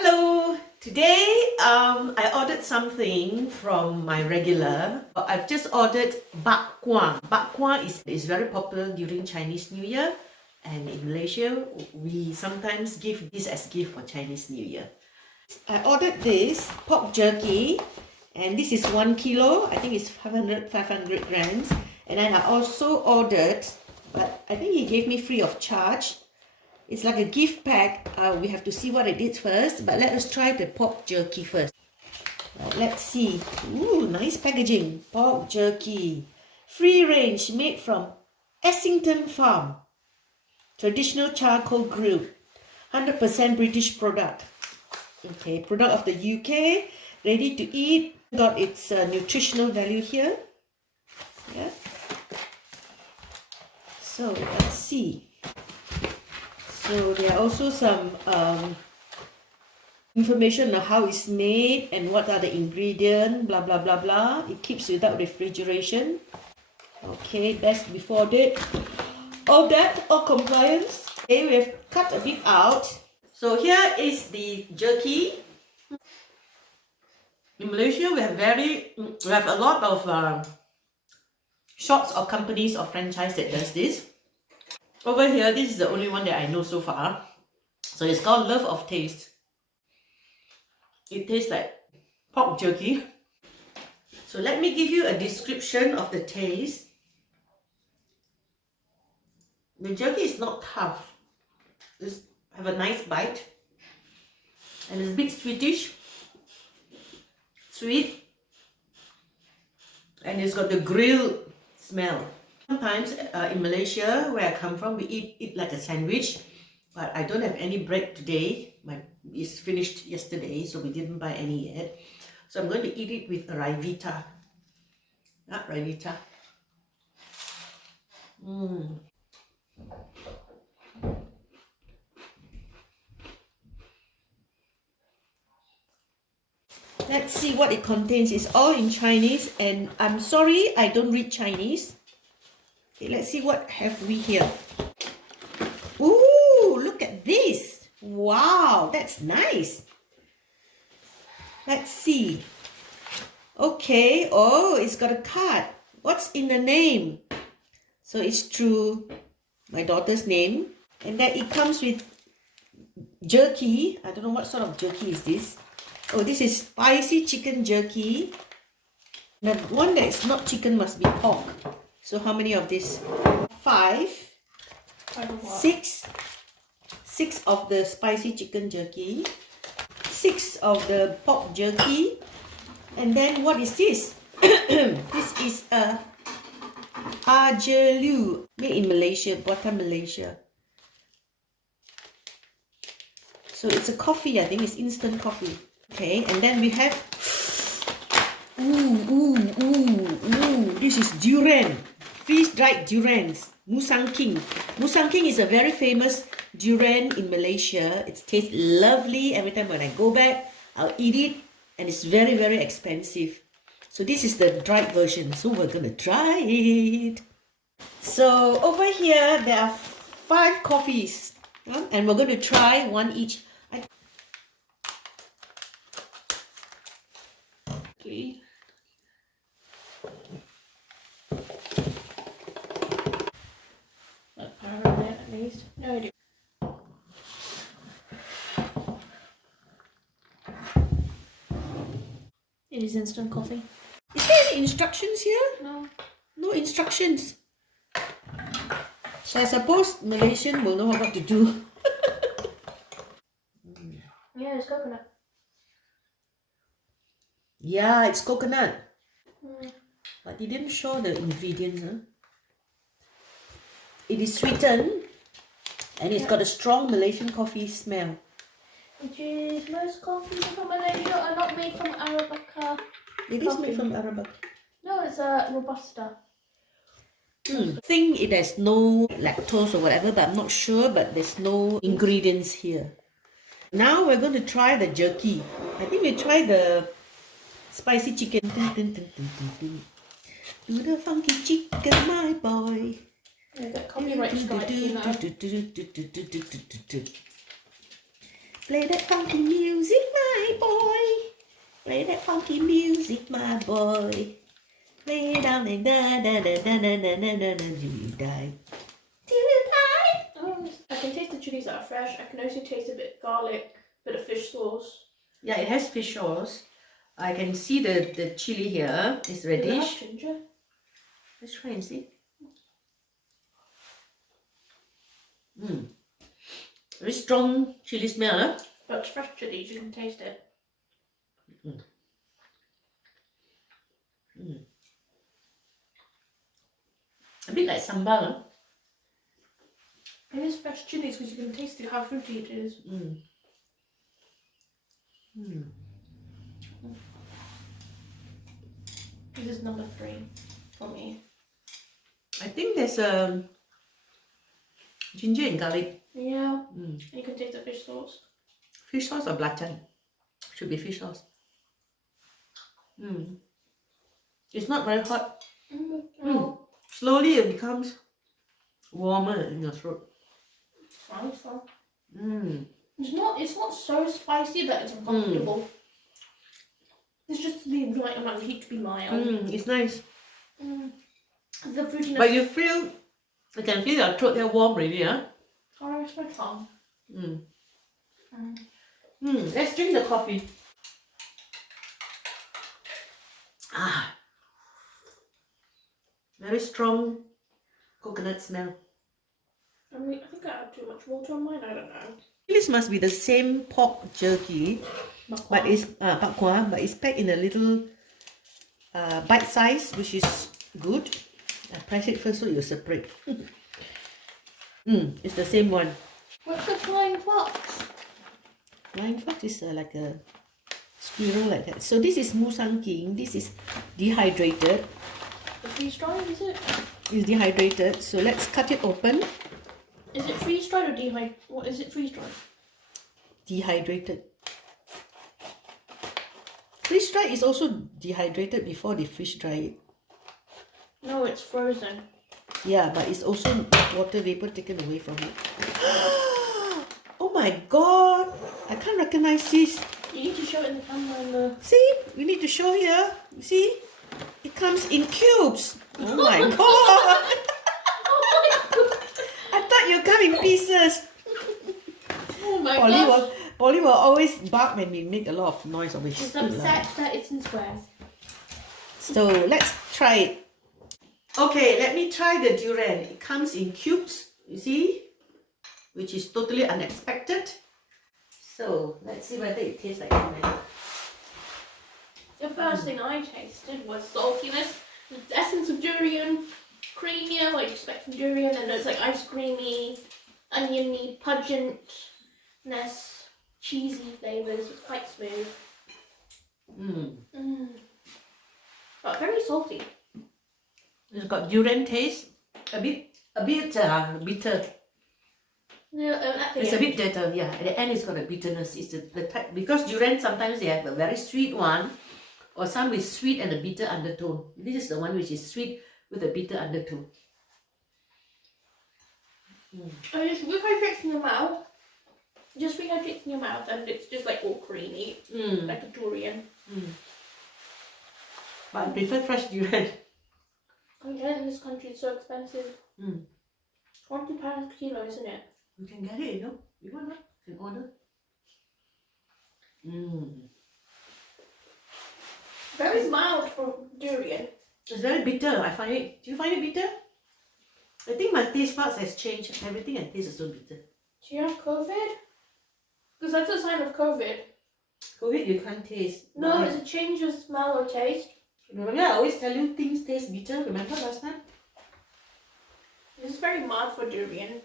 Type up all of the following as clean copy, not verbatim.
Hello! Today I ordered something from my regular. I've just ordered Bakwa. Bakwa is very popular during Chinese New Year, and in Malaysia we sometimes give this as gift for Chinese New Year. I ordered this pork jerky, and this is 1 kilo. I think it's 500 grams. And then I also ordered, but I think he gave me free of charge. It's like a gift pack. We have to see what it is first, but let us try the pork jerky first. Let's see. Ooh, nice packaging. Pork jerky. Free range, made from Essington Farm. Traditional charcoal grill. 100% British product. Okay, product of the UK. Ready to eat. Got its nutritional value here. Yeah. So let's see. So there are also some information on how it's made and what are the ingredients, blah blah blah blah. It keeps without refrigeration. Okay, best before date. All that, all compliance. Okay, we have cut a bit out. So here is the jerky. In Malaysia, we have a lot of shops or companies or franchise that does this. Over here, this is the only one that I know so far. So it's called Love of Taste. It tastes like pork jerky. So let me give you a description of the taste. The jerky is not tough. It's have a nice bite. And it's a bit sweetish. Sweet. And it's got the grilled smell. Sometimes in Malaysia, where I come from, we eat it like a sandwich, but I don't have any bread today. It's finished yesterday, so we didn't buy any yet. So I'm going to eat it with a Rivita. Not Rivita. Let's see what it contains. It's all in Chinese, and I'm sorry I don't read Chinese. Okay, let's see what have we here. Ooh, look at this. Wow, that's nice. Let's see. Okay, oh, it's got a card. What's in the name? So it's through my daughter's name. And then it comes with jerky. I don't know what sort of jerky is this. Oh, this is spicy chicken jerky. The one that is not chicken must be pork. So how many of this? 5, 6. 6 of the spicy chicken jerky. 6 of the pork jerky. And then what is this? This is a Ajerlu, made in Malaysia, Buatan Malaysia. So it's a coffee, I think it's instant coffee. Okay, and then we have, this is durian, freeze-dried durians, Musang King. Musang King is a very famous durian in Malaysia. It tastes lovely. Every time when I go back, I'll eat it, and it's very, very expensive. So this is the dried version, so we're gonna try it. So over here, there are 5 coffees, and we're gonna try one each. Okay. That power on it at least. No idea. It is instant coffee. Is there any instructions here? No. No instructions. So I suppose Malaysian will know what to do. Yeah, it's coconut. Yeah, it's coconut. But they didn't show the ingredients. Huh? It is sweetened, and it's got a strong Malaysian coffee smell. Which is most coffees from Malaysia are not made from Arabica. It is made from Arabica. No, it's a Robusta. I think it has no lactose or whatever, but I'm not sure. But there's no ingredients here. Now we're going to try the jerky. I think we try the spicy chicken. Do the funky chicken, my boy. Yeah, that copyright strike, you know. Play that funky music, my boy. Play that funky music, my boy. Play it down and da da da da da da da da da till you die. Till you die. I can taste the chilies that are fresh. I can also taste a bit garlic, bit of fish sauce. Yeah, it has fish sauce. I can see the chili here. It's Does it have reddish. ginger? Let's try and see. Very strong chili smell, huh? But it's fresh chilies, you can taste it. A bit like sambal, huh? It is fresh chilies because you can taste how fruity it is. This is number 3 for me. I think there's ginger and garlic. Yeah. You can taste the fish sauce. Fish sauce or belacan? Should be fish sauce. It's not very hot. No. Slowly it becomes warmer in your throat. It's fine. It's not so spicy that it's uncomfortable. It's just the right amount of heat to be mild. It's nice. The fruitiness. But you can feel your throat there warm already, huh? Oh, it's my tongue. Let's drink the coffee. Very strong coconut smell. I think I had too much water on mine. I don't know. This must be the same pork jerky, but it's bakwa, but it's packed in a little bite size, which is good. I press it first so you separate. It's the same one. What's the flying fox? Flying fox is like a squirrel like that. So this is musang king. This is dehydrated. The freeze-dried, is it? It's dehydrated. So let's cut it open. Is it freeze-dried or dehydrated? What is it freeze-dried? Dehydrated. Freeze-dried is also dehydrated before they freeze-dry it. No, it's frozen. Yeah, but it's also water vapor taken away from it. Oh my god! I can't recognize this. You need to show it in the camera and the... See? We need to show here. You see? It comes in cubes. Oh my god! Oh my god! I thought you come in pieces. Oh my gosh. Polly will always bark when we make a lot of noise. She's upset that it's in squares. So let's try it. Okay, let me try the durian. It comes in cubes, you see? Which is totally unexpected. So let's see whether it tastes like durian. The first thing I tasted was saltiness, the essence of durian, creamier, like you expect from durian, and it's like ice creamy, oniony, pungentness, cheesy flavours. It's quite smooth. But very salty. It's got durian taste, a bit bitter. Yeah, It's a bit bitter, yeah. At the end, it's got a bitterness. It's the type because durian sometimes they have a very sweet one, or some with sweet and a bitter undertone. This is the one which is sweet with a bitter undertone. And it just rehydrates in your mouth. Just rehydrates in your mouth, and it's just like all creamy, like a durian. But I prefer fresh durian. And in this country, it's so expensive. £20 per kilo, isn't it? You can get it, you know. You want that? You can order. Very mild for durian. It's very bitter, I find it. Do you find it bitter? I think my taste buds has changed. Everything I taste is so bitter. Do you have COVID? Because that's a sign of COVID. COVID, you can't taste. No, it's a change of smell or taste. Remember, I always tell you things taste bitter. Remember last time? This is very mild for durian.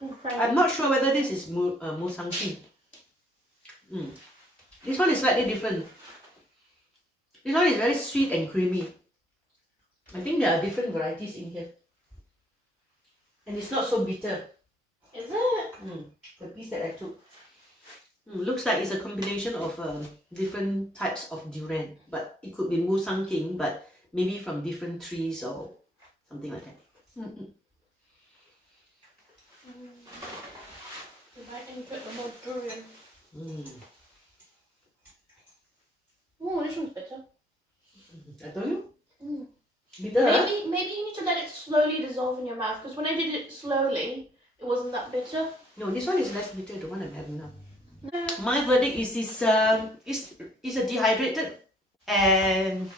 Incredible. I'm not sure whether this is musang king. This one is slightly different. This one is very sweet and creamy. I think there are different varieties in here. And it's not so bitter. Is it? The piece that I took. Looks like it's a combination of different types of durian. But it could be musang king, but maybe from different trees or something like that. Right, and you put the more durian. Mm. Oh, this one's bitter. I told you. Mm. Bitter. Maybe you need to let it slowly dissolve in your mouth, because when I did it slowly, it wasn't that bitter. No, this one is less bitter. The one I'm having now. No. My verdict is a dehydrated, and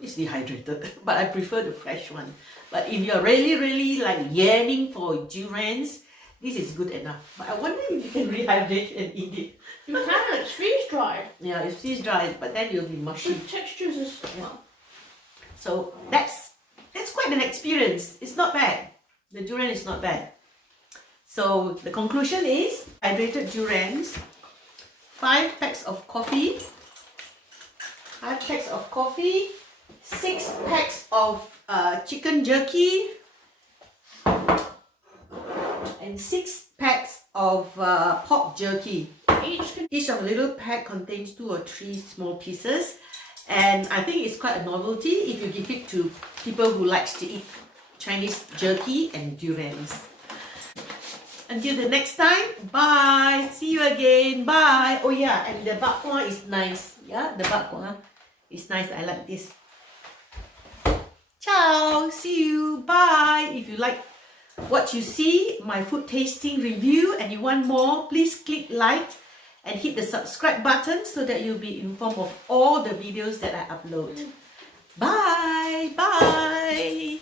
it's dehydrated, but I prefer the fresh one. But if you're really like yearning for durians, this is good enough. But I wonder if you can rehydrate and eat it. You can, it's freeze dried. Yeah, it's freeze dried, but then you'll be mushy. The textures is well. So that's quite an experience. It's not bad. The durian is not bad. So the conclusion is hydrated durians, 5 packs of coffee, 6 packs of chicken jerky, and 6 packs of pork jerky. Each of the little pack contains 2 or 3 small pieces, and I think it's quite a novelty if you give it to people who likes to eat Chinese jerky and durians. Until the next time, bye. See you again. Bye. Oh yeah, and the bakwa is nice. Yeah, the bakwa is nice. I like this. Ciao. See you. Bye. If you like what you see, my food tasting review, and you want more, please click like and hit the subscribe button so that you'll be informed of all the videos that I upload. Bye. Bye.